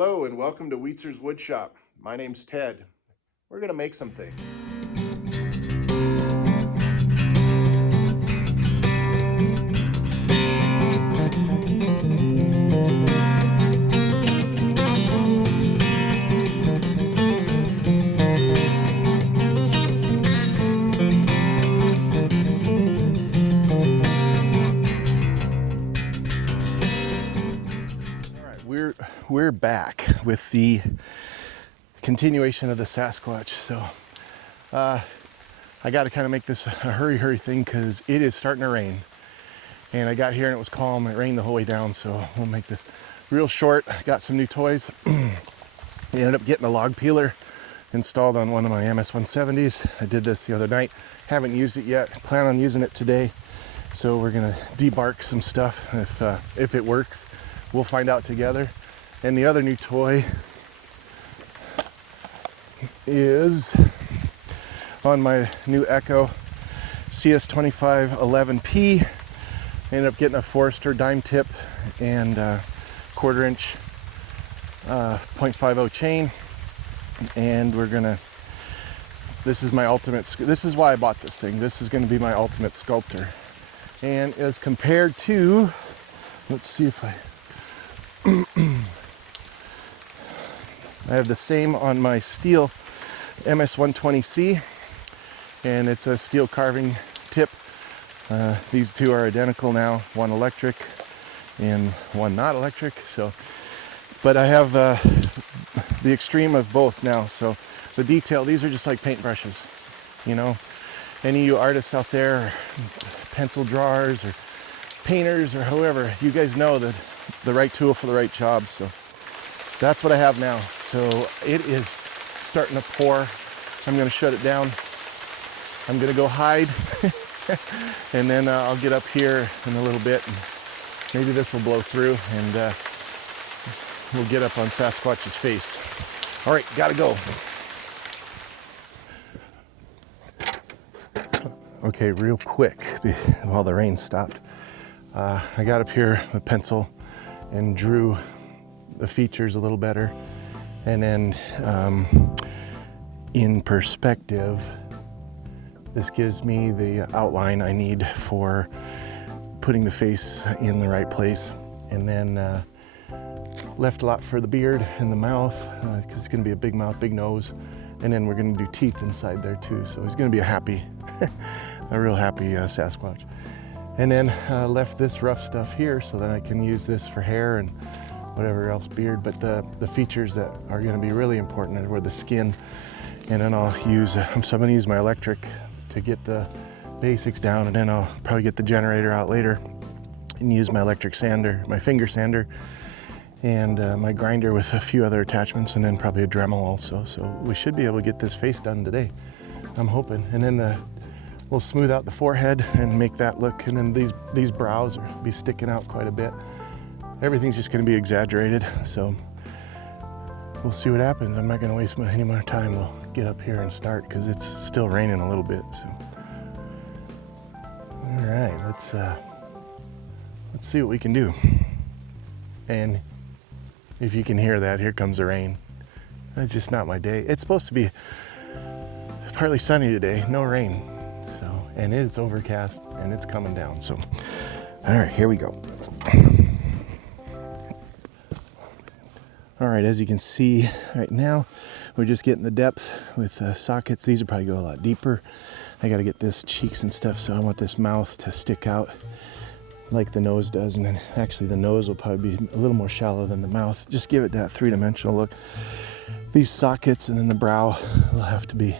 Hello and welcome to Wietzer's Woodshop. My name's Ted. We're going to make some things. We're back with the continuation of the Sasquatch. So I got to kind of make this a hurry thing because it is starting to rain. And I got here and it was calm. It rained the whole way down, so we'll make this real short. Got some new toys. I ended up getting a log peeler installed on one of my MS-170s. I did this the other night. Haven't used it yet. Plan on using it today. So we're gonna debark some stuff. If it works, we'll find out together. And the other new toy is on my new Echo CS2511P. Ended up getting a Forester dime tip and 1/4 inch 0.50 chain. And we're gonna, this is my ultimate, this is why I bought this thing. This is gonna be my ultimate sculptor. And as compared to, let's see if I have the same on my steel MS-120C, and it's a steel carving tip. These two are identical now, one electric and one not electric. So, but I have the extreme of both now. So the detail, these are just like paintbrushes, you know. Any of you artists out there, or pencil drawers or painters or whoever, you guys know that the right tool for the right job. So that's what I have now. So it is starting to pour. I'm going to shut it down. I'm going to go hide and then I'll get up here in a little bit and maybe this will blow through and we'll get up on Sasquatch's face. All right, gotta go. Okay, real quick while the rain stopped. I got up here with pencil and drew the features a little better, and then in perspective, this gives me the outline I need for putting the face in the right place. And then left a lot for the beard and the mouth because it's going to be a big mouth, big nose, and then we're going to do teeth inside there too. So he's going to be a real happy Sasquatch. And then left this rough stuff here so that I can use this for hair and whatever else, beard. But the features that are going to be really important are the skin. And then I'll use, so I'm going to use my electric to get the basics down, and then I'll probably get the generator out later and use my electric sander, my finger sander, and my grinder with a few other attachments, and then probably a Dremel also. So we should be able to get this face done today, I'm hoping. And then we'll smooth out the forehead and make that look, and then these brows will be sticking out quite a bit. Everything's just going to be exaggerated, so we'll see what happens. I'm not going to waste any more time. We'll get up here and start because it's still raining a little bit. So, all right, let's see what we can do. And if you can hear that, here comes the rain. It's just not my day. It's supposed to be partly sunny today, no rain. So, and it's overcast and it's coming down. So, all right, here we go. All right, as you can see right now, we're just getting the depth with sockets. These will probably go a lot deeper. I got to get this cheeks and stuff, so I want this mouth to stick out like the nose does. And then actually the nose will probably be a little more shallow than the mouth. Just give it that three-dimensional look. These sockets and then the brow will have to be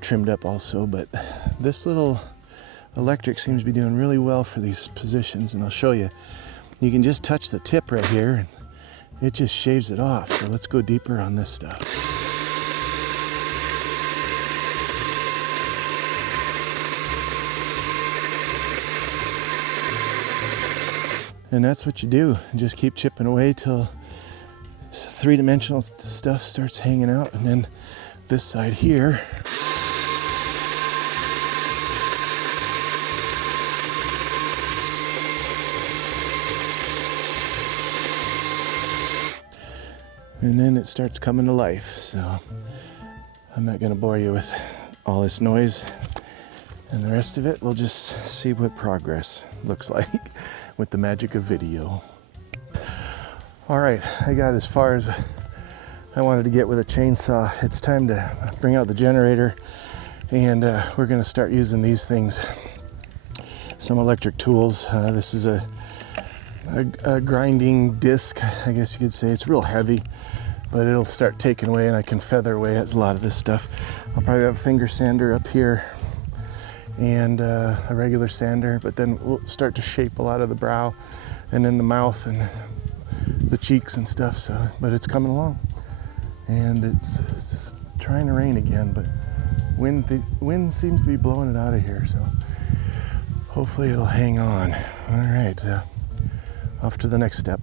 trimmed up also, but this little electric seems to be doing really well for these positions, and I'll show you. You can just touch the tip right here and it just shaves it off. So let's go deeper on this stuff. And that's what you do. Just keep chipping away till three-dimensional stuff starts hanging out. And then this side here, and then it starts coming to life. So I'm not gonna bore you with all this noise, and the rest of it, we'll just see what progress looks like with the magic of video. All right, I got as far as I wanted to get with a chainsaw. It's time to bring out the generator, and we're gonna start using these things. Some electric tools. This is a grinding disc, I guess you could say. It's real heavy, but it'll start taking away, and I can feather away at a lot of this stuff. I'll probably have a finger sander up here and a regular sander, but then we'll start to shape a lot of the brow and then the mouth and the cheeks and stuff. So, but it's coming along, and it's trying to rain again, but wind seems to be blowing it out of here, so hopefully it'll hang on. All right, off to the next step.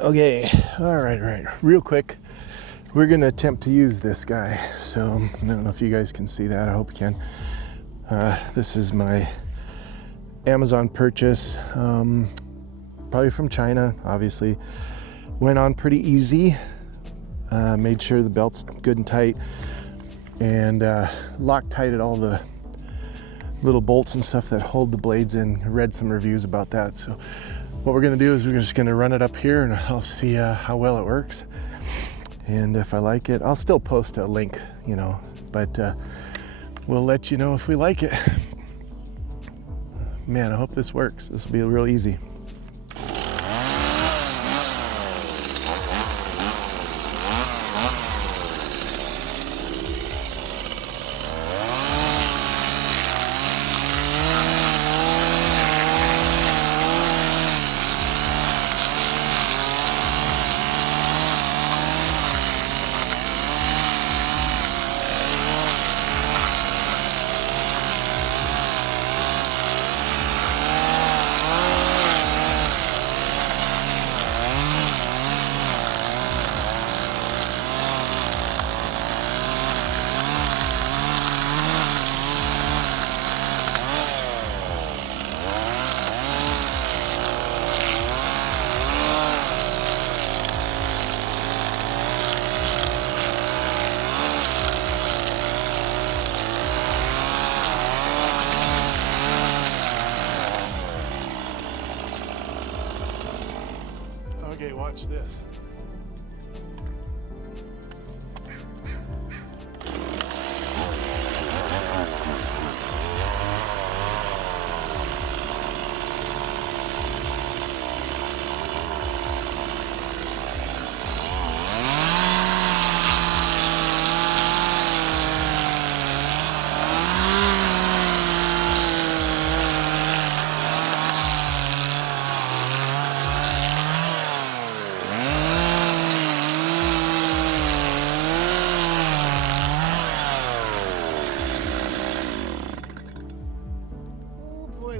Okay, all right, real quick, we're gonna attempt to use this guy. So I don't know if you guys can see that. I hope you can. This is my Amazon purchase, probably from China, obviously. Went on pretty easy. Made sure the belt's good and tight, and Loctited all the little bolts and stuff that hold the blades in. I read some reviews about that. So what we're gonna do is we're just gonna run it up here, and I'll see how well it works. And if I like it, I'll still post a link, but we'll let you know if we like it. Man, I hope this works. This will be real easy. watch this.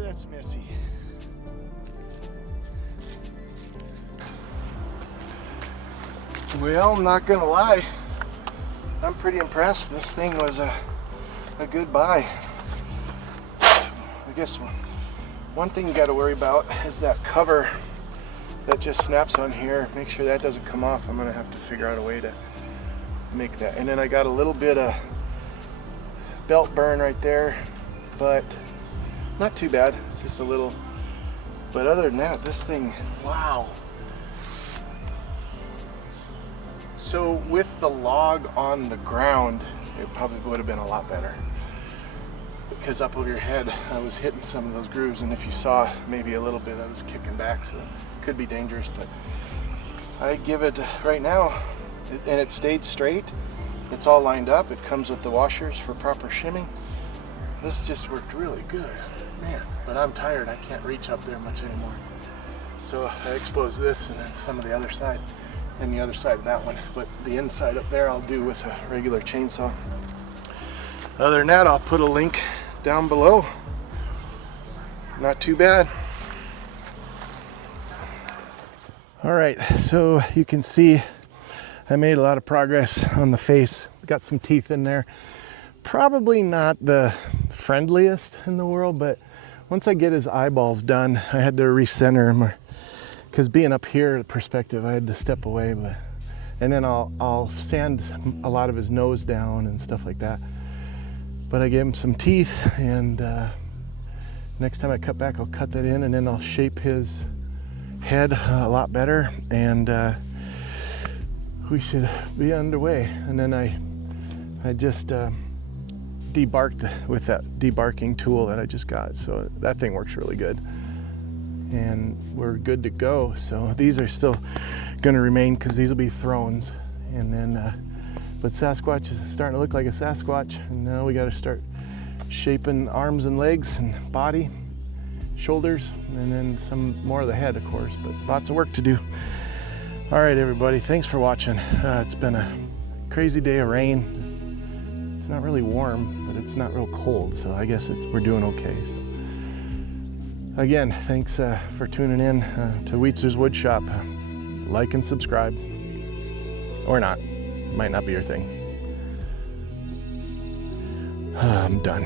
That's messy. Well, I'm not gonna lie, I'm pretty impressed. This thing was a good buy. I guess one thing you got to worry about is that cover that just snaps on here. Make sure that doesn't come off. I'm gonna have to figure out a way to make that. And then I got a little bit of belt burn right there, but not too bad. It's just a little, but other than that, this thing, wow. So with the log on the ground, it probably would have been a lot better, because up over your head I was hitting some of those grooves, and if you saw maybe a little bit, I was kicking back, so it could be dangerous. But I give it right now, and it stayed straight. It's all lined up. It comes with the washers for proper shimming. This just worked really good, man. But I'm tired. I can't reach up there much anymore. So I exposed this and then some of the other side, and the other side of that one. But the inside up there I'll do with a regular chainsaw. Other than that, I'll put a link down below. Not too bad. All right, so you can see I made a lot of progress on the face. Got some teeth in there. Probably not the friendliest in the world, but once I get his eyeballs done, I had to recenter him, because being up here at perspective, I had to step away. And then I'll sand a lot of his nose down and stuff like that. But I gave him some teeth, and next time I cut back, I'll cut that in, and then I'll shape his head a lot better, and we should be underway. And then I just debarked with that debarking tool that I just got, so that thing works really good, and we're good to go. So these are still going to remain, because these will be thrones, and then but Sasquatch is starting to look like a Sasquatch, and now we got to start shaping arms and legs and body, shoulders, and then some more of the head, of course, but lots of work to do. All right, everybody, thanks for watching. It's been a crazy day of rain. It's not really warm, but it's not real cold, so I guess we're doing okay. So again, thanks for tuning in to Wheatzer's Woodshop. Like and subscribe, or not. Might not be your thing. I'm done.